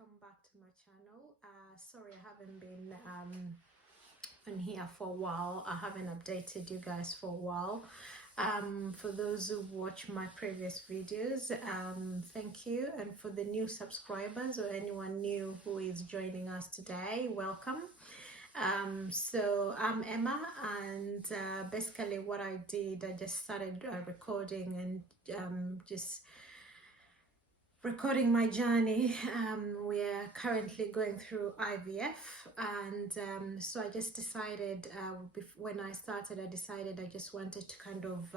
welcome back to my channel. Sorry I haven't been on here for a while. I haven't updated you guys for a while. For those who watch my previous videos, thank you, and for the new subscribers or anyone new who is joining us today, welcome. So I'm Emma, and basically what I did, I just started recording and just recording my journey. We're currently going through IVF, and so I just decided when I started, I just wanted to kind of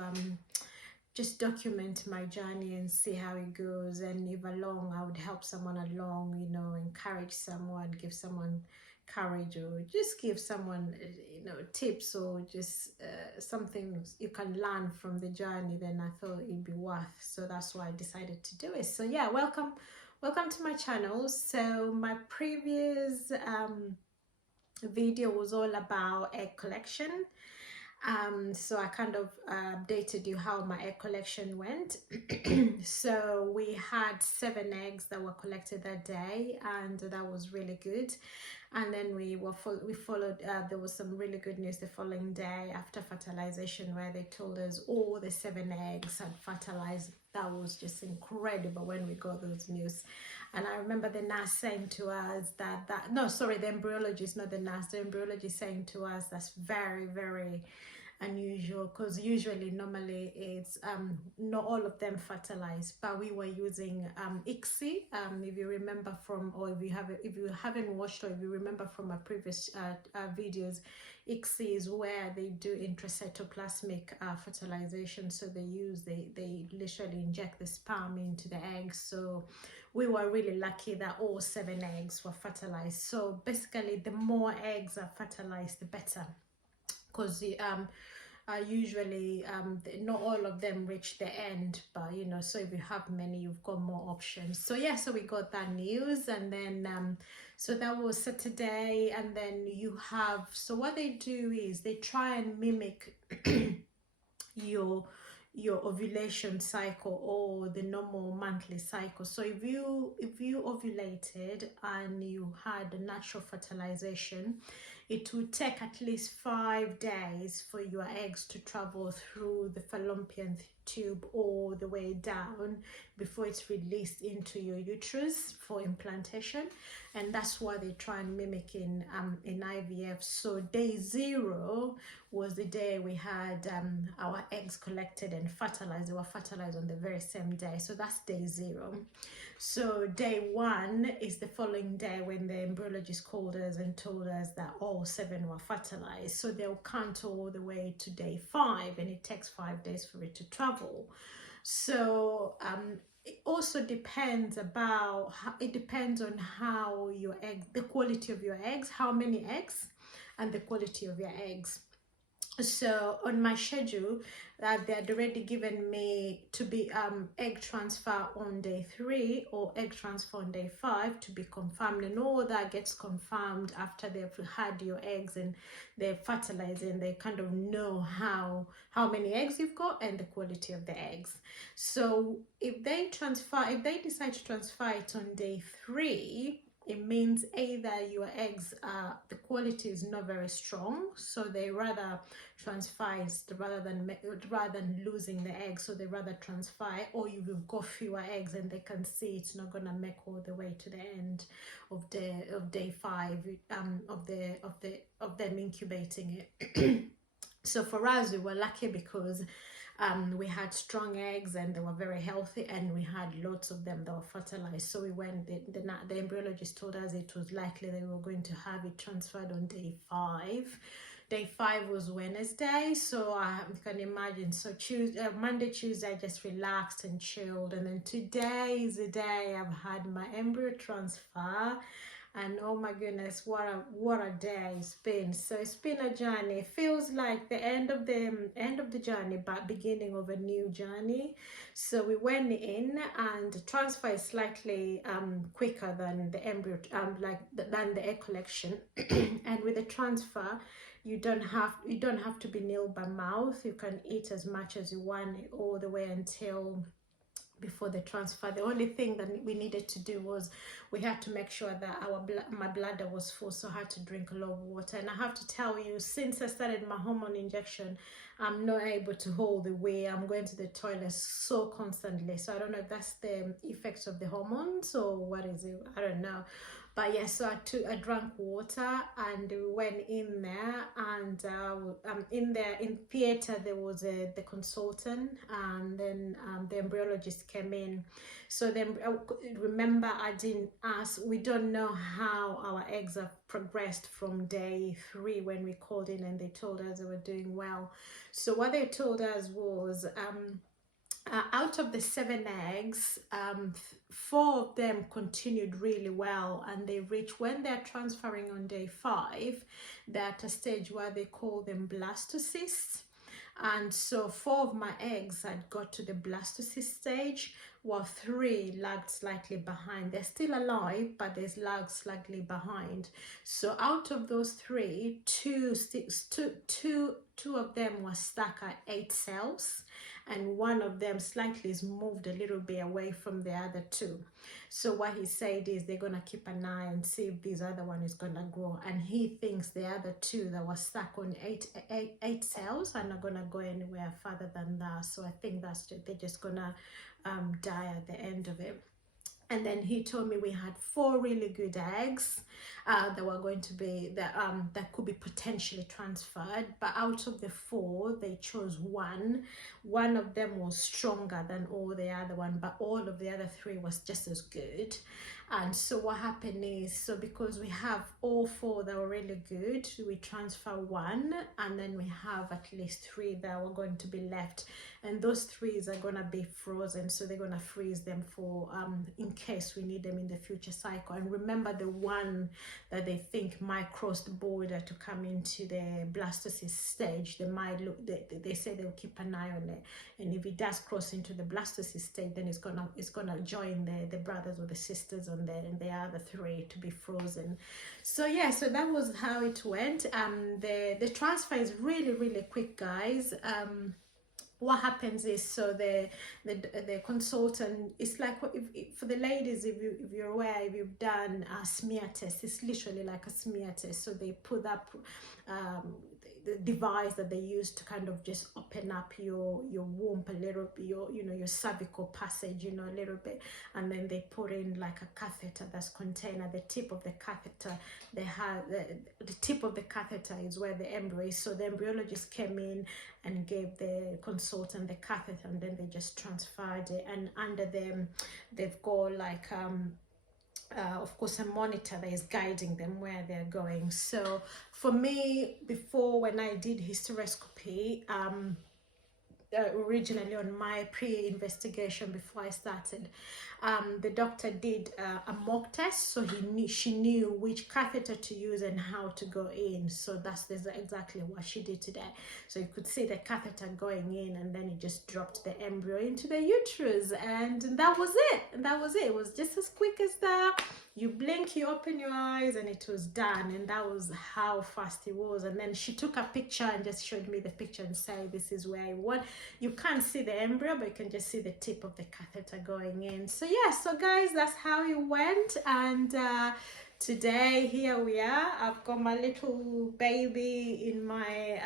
just document my journey and see how it goes, and if along I would help someone along, you know, encourage someone, give someone courage, or just give someone, you know, tips, or just something you can learn from the journey, then I thought it'd be worth. So that's why I decided to do it. So yeah, welcome to my channel. So my previous video was all about egg collection. So I kind of updated you how my egg collection went. So we had 7 eggs that were collected that day, and that was really good. And then we followed, there was some really good news the following day after fertilization, where they told us all the 7 eggs had fertilized. That was just incredible when we got those news. And I remember the nurse saying to us no, sorry, the embryologist, not the nurse, the embryologist saying to us that's very, very unusual, because normally it's not all of them fertilized, but we were using ICSI. If you remember from, or if you haven't watched, or if you remember from my previous videos, ICSI is where they do intracytoplasmic fertilization. So they literally inject the sperm into the eggs. So we were really lucky that all 7 eggs were fertilized. So basically, the more eggs are fertilized, the better, because usually not all of them reach the end, but you know, so if you have many, you've got more options. So yeah, so we got that news, and then so that was Saturday. And then you have, so what they do is they try and mimic your ovulation cycle, or the normal monthly cycle. So if you ovulated and you had a natural fertilization, it would take at least 5 days for your eggs to travel through the fallopian tube all the way down before it's released into your uterus for implantation. And that's what they try and mimic in IVF. So day 0 was the day we had our eggs collected and fertilized. They were fertilized on the very same day. So that's day 0. So day 1 is the following day, when the embryologist called us and told us that all 7 were fertilized. So they'll count all the way to day 5, and it takes 5 days for it to travel. So it also depends on how your egg, the quality of your eggs, how many eggs, and the quality of your eggs. So on my schedule, they had already given me to be egg transfer on day 3 or egg transfer on day 5 to be confirmed, and all that gets confirmed after they've had your eggs and they're fertilizing. They kind of know how many eggs you've got and the quality of the eggs. So if they decide to transfer it on day 3, it means either your eggs the quality is not very strong, so they rather transfer rather than losing the eggs, so they rather transfer, or you've got fewer eggs and they can see it's not gonna make all the way to the end of day 5 of them incubating it. So for us, we were lucky because we had strong eggs and they were very healthy, and we had lots of them that were fertilized. So we went, the embryologist told us it was likely they were going to have it transferred on day 5. Day 5 was Wednesday, so you can imagine. So Monday, Tuesday, I just relaxed and chilled, and then today is the day I've had my embryo transfer. And oh my goodness, what a day it's been. So it's been a journey. It feels like the end of the journey, but beginning of a new journey. So we went in, and the transfer is slightly quicker than the embryo, than the egg collection. And with the transfer, you don't have to be nil by mouth. You can eat as much as you want all the way until before the transfer. The only thing that we needed to do was we had to make sure that my bladder was full, so I had to drink a lot of water. And I have to tell you, since I started my hormone injection, I'm not able to hold the way. I'm going to the toilet so constantly, so I don't know if that's the effects of the hormones or what is it, I don't know. But yeah, so I drank water and we went in there, and in there in theater there was the consultant, and then the embryologist came in. So then remember, I didn't ask, we don't know how our eggs have progressed from day 3 when we called in, and they told us they were doing well. So what they told us was out of the 7 eggs, 4 of them continued really well, and they reached, when they're transferring on day 5, they're at a stage where they call them blastocysts. And so 4 of my eggs had got to the blastocyst stage, while 3 lagged slightly behind. They're still alive, but they lagged slightly behind. So out of those 3, two of them were stuck at 8 cells, and 1 of them slightly is moved a little bit away from the other 2. So what he said is they're gonna keep an eye and see if this other one is gonna grow, and he thinks the other 2 that were stuck on 8 cells are not gonna go anywhere further than that. So I think they're just gonna die at the end of it. And then he told me we had 4 really good eggs that were going to be that could be potentially transferred, but out of the 4 they chose 1. One of them was stronger than all the other one, but all of the other 3 was just as good. And so what happened is, so because we have all 4 that were really good, we transfer 1, and then we have at least 3 that were going to be left, and those 3s are gonna be frozen, so they're gonna freeze them for in case we need them in the future cycle. And remember, the one that they think might cross the border to come into the blastocyst stage, they might look, they say they'll keep an eye on it, and if it does cross into the blastocyst stage, then it's gonna join the brothers or the sisters on there, and the other 3 to be frozen. So yeah, so that was how it went. The transfer is really quick, guys. What happens is, so the consultant, it's like, if for the ladies, if you're aware, if you've done a smear test, it's literally like a smear test. So they put up the device that they use to kind of just open up your womb a little bit, your cervical passage, a little bit, and then they put in like a catheter that's contained at the tip of the catheter. They have the tip of the catheter is where the embryo is. So the embryologist came in and gave the consultant the catheter, and then they just transferred it. And under them, they've got like of course a monitor that is guiding them where they're going. So for me, before, when I did hysteroscopy, originally on my pre-investigation before I started, the doctor did a mock test, so she knew which catheter to use and how to go in. So that's exactly what she did today. So you could see the catheter going in, and then it just dropped the embryo into the uterus, and that was it. It was just as quick as that. You blink, you open your eyes, and it was done. And that was how fast it was. And then she took a picture and just showed me the picture and said, this is where I want. You can't see the embryo, but you can just see the tip of the catheter going in. So yeah, so guys, that's how it went. And today, here we are. I've got my little baby in my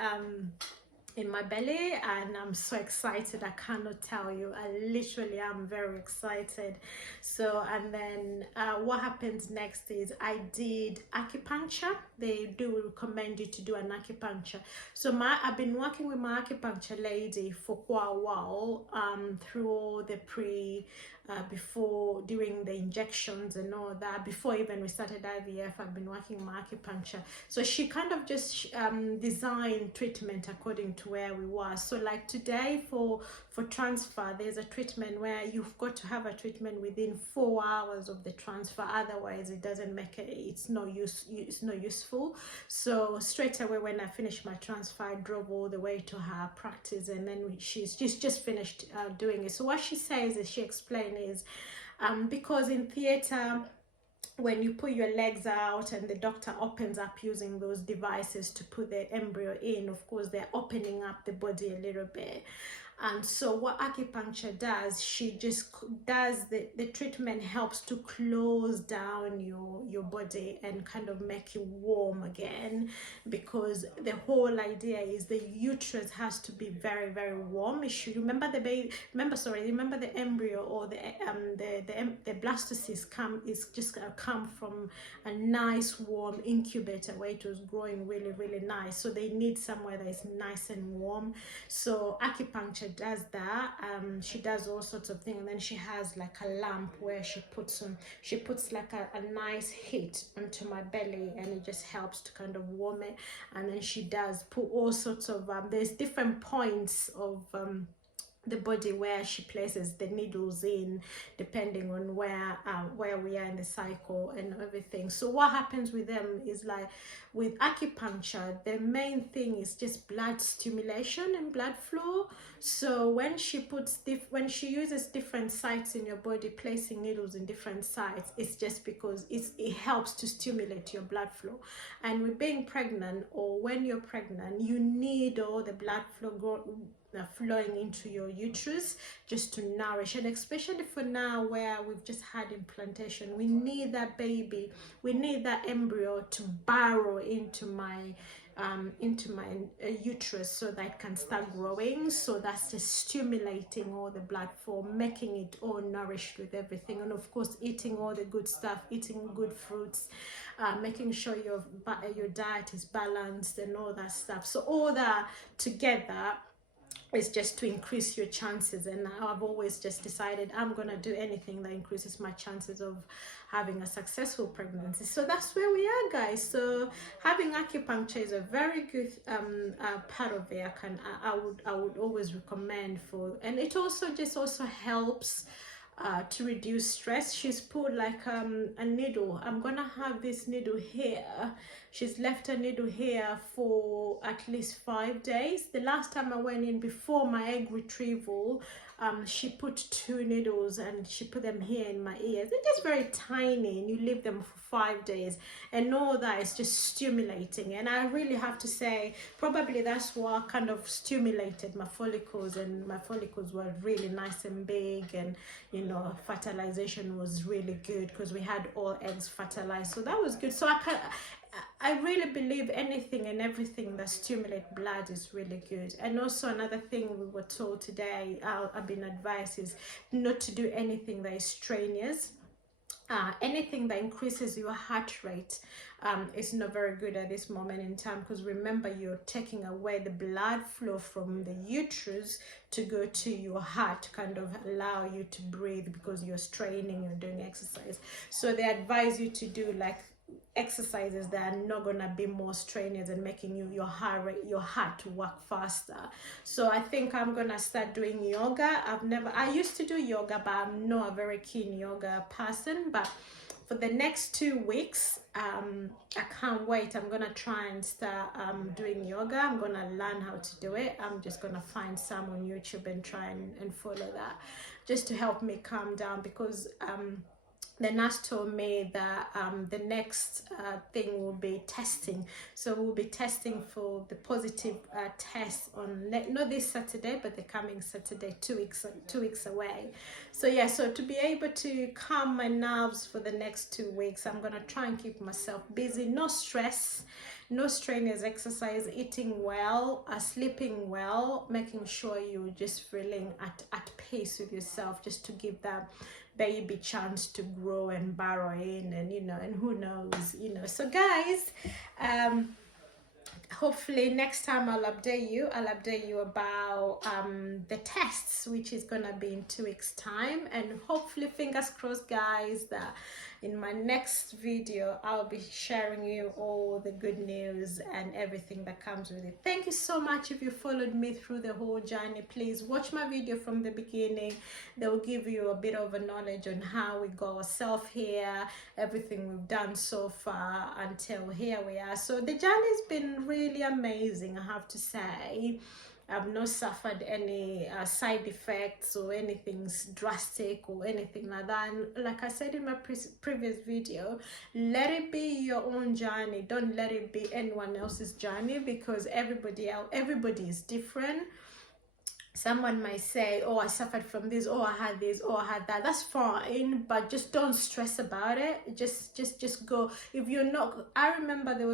belly, and I'm so excited. I cannot tell you. I literally am very excited. So, and then what happens next is I did acupuncture. They do recommend you to do an acupuncture. So I've been working with my acupuncture lady for quite a while, through all the before, during the injections and all that. Before even we started IVF, I've been working with acupuncture. So she kind of just designed treatment according to where we were. So like today for transfer, there's a treatment where you've got to have a treatment within 4 hours of the transfer, otherwise it doesn't make it, it's not useful. So straight away when I finished my transfer, I drove all the way to her practice, and then she's just finished doing it. So what she says is, she explained is, because in theater, when you put your legs out and the doctor opens up using those devices to put the embryo in, of course they're opening up the body a little bit. And so what acupuncture does, she just does the treatment helps to close down your body and kind of make you warm again, because the whole idea is the uterus has to be very, very warm. It should, remember the baby, remember the embryo, or the blastocyst is just gonna come from a nice warm incubator where it was growing really, really nice. So they need somewhere that is nice and warm. So acupuncture does that. She does all sorts of things, and then she has like a lamp where she puts like a nice heat onto my belly, and it just helps to kind of warm it. And then she does put all sorts of there's different points of the body where she places the needles in, depending on where we are in the cycle and everything. So what happens with them is, like with acupuncture, the main thing is just blood stimulation and blood flow. So when she uses different sites in your body, placing needles in different sites, it's just because it helps to stimulate your blood flow. And with being pregnant, or when you're pregnant, you need all the blood flow flowing into your uterus just to nourish. And especially for now, where we've just had implantation, we need that baby, we need that embryo to burrow into my uterus so that it can start growing. So that's just stimulating all the blood flow, making it all nourished with everything. And of course, eating all the good stuff, eating good fruits, making sure your diet is balanced and all that stuff. So all that together is just to increase your chances. And I've always just decided I'm gonna do anything that increases my chances of having a successful pregnancy. So that's where we are, guys. So having acupuncture is a very good part of it. I would always recommend for, and it also helps to reduce stress. She's put like a needle. I'm gonna have this needle here. She's left a needle here for at least 5 days. The last time I went in before my egg retrieval, she put 2 needles and she put them here in my ears. They're just very tiny, and you leave them for 5 days, and all that is just stimulating. And I really have to say, probably that's what kind of stimulated my follicles, and my follicles were really nice and big, and you know, fertilization was really good because we had all eggs fertilized. So that was good. So I really believe anything and everything that stimulates blood is really good. And also another thing we were told today, I've been advised, is not to do anything that is strenuous. Anything that increases your heart rate is not very good at this moment in time, because remember, you're taking away the blood flow from the uterus to go to your heart to kind of allow you to breathe, because you're straining, you're doing exercise. So they advise you to do like exercises that are not gonna be more strenuous and making your heart to work faster. So I think I'm gonna start doing yoga. I used to do yoga, but I'm not a very keen yoga person. But for the next 2 weeks, I can't wait. I'm gonna try and start doing yoga. I'm gonna learn how to do it. I'm just gonna find some on YouTube and try and follow that, just to help me calm down, because the nurse told me that the next thing will be testing. So we'll be testing for the positive test on not this Saturday, but the coming Saturday, 2 weeks away. So yeah, so to be able to calm my nerves for the next 2 weeks, I'm gonna try and keep myself busy, no stress, no strenuous exercise, eating well, sleeping well, making sure you're just feeling at peace with yourself, just to give that baby chance to grow and burrow in, and you know, and who knows, you know. So guys, hopefully next time I'll update you about the tests, which is gonna be in 2 weeks time. And hopefully, fingers crossed, guys, that in my next video I'll be sharing you all the good news and everything that comes with it. Thank you so much. If you followed me through the whole journey, please watch my video from the beginning. They will give you a bit of a knowledge on how we got ourselves here, everything we've done so far until here we are. So the journey's been really amazing, I have to say. I've not suffered any side effects or anything drastic or anything like that. And like I said in my previous video, let it be your own journey. Don't let it be anyone else's journey, because everybody is different. someone might say, oh, I suffered from this, oh, I had this, oh, I had that. That's fine, but just don't stress about it. Just go. If you're not, I remember there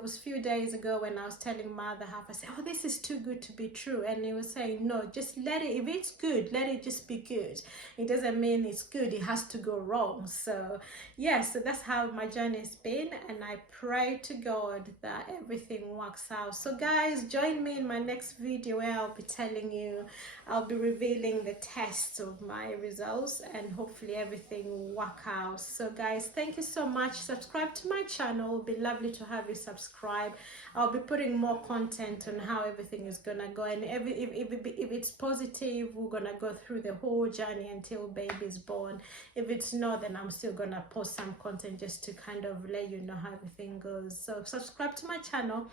was few days ago when I was telling my other half, I said, oh, this is too good to be true, and he was saying, no, just let it. If it's good, let it just be good. It doesn't mean it's good, it has to go wrong. So yeah, so that's how my journey has been, and I pray to God that everything works out. So guys, join me in my next video where I'll be telling you, I'll be revealing the tests of my results, and hopefully everything will work out. So guys, thank you so much. Subscribe to my channel. It will be lovely to have you subscribe. I'll be putting more content on how everything is gonna go, and if it's positive, we're gonna go through the whole journey until baby is born. If it's not, then I'm still gonna post some content just to kind of let you know how everything goes. So subscribe to my channel,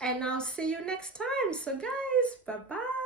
and I'll see you next time. So guys, bye bye.